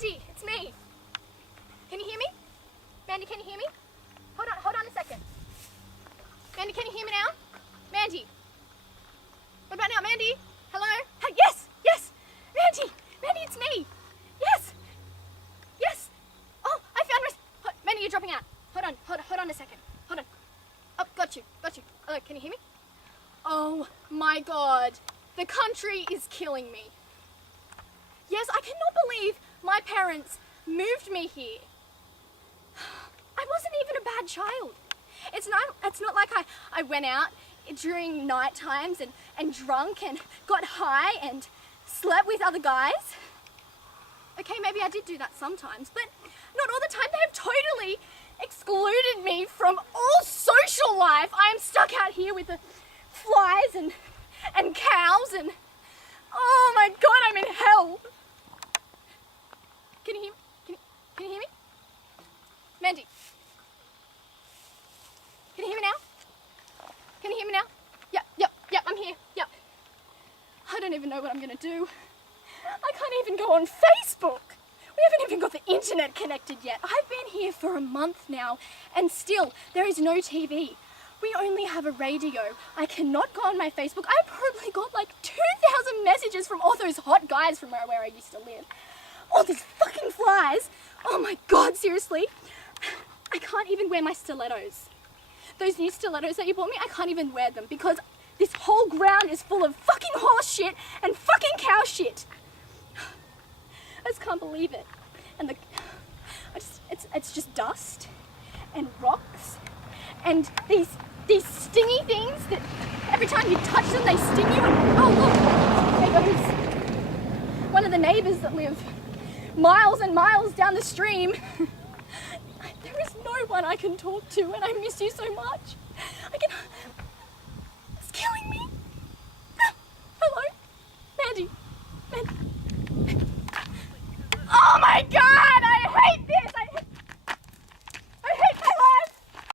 Mandy, it's me. Can you hear me? Mandy, can you hear me? Hold on a second. Mandy, can you hear me now? Mandy. What about now, Mandy? Hello? Hey, yes. Mandy, it's me. Yes. Oh, I found Mandy, you're dropping out. Hold on a second. Hold on. Oh, got you. Hello, can you hear me? Oh my God, the country is killing me. Yes, I cannot believe my parents moved me here. I wasn't even a bad child. It's not like I went out during night times and drunk and got high and slept with other guys. Okay, maybe I did do that sometimes, but not all the time. They have totally excluded me from all social life. I am stuck out here with the flies and cows and oh my God, I'm in hell. Can you hear me? Mandy. Can you hear me now? Can you hear me now? Yep, I'm here. Yep. I don't even know what I'm gonna do. I can't even go on Facebook. We haven't even got the internet connected yet. I've been here for a month now and still there is no TV. We only have a radio. I cannot go on my Facebook. I probably got like 2,000 messages from all those hot guys from where I used to live. All these fucking flies. Oh my God, seriously. I can't even wear my stilettos. Those new stilettos that you bought me, I can't even wear them because this whole ground is full of fucking horse shit and fucking cow shit. I just can't believe it. And it's just dust and rocks and these stingy things that every time you touch them they sting you. And oh look, there goes one of the neighbours that live miles and miles down the stream. There is no one I can talk to and I miss you so much.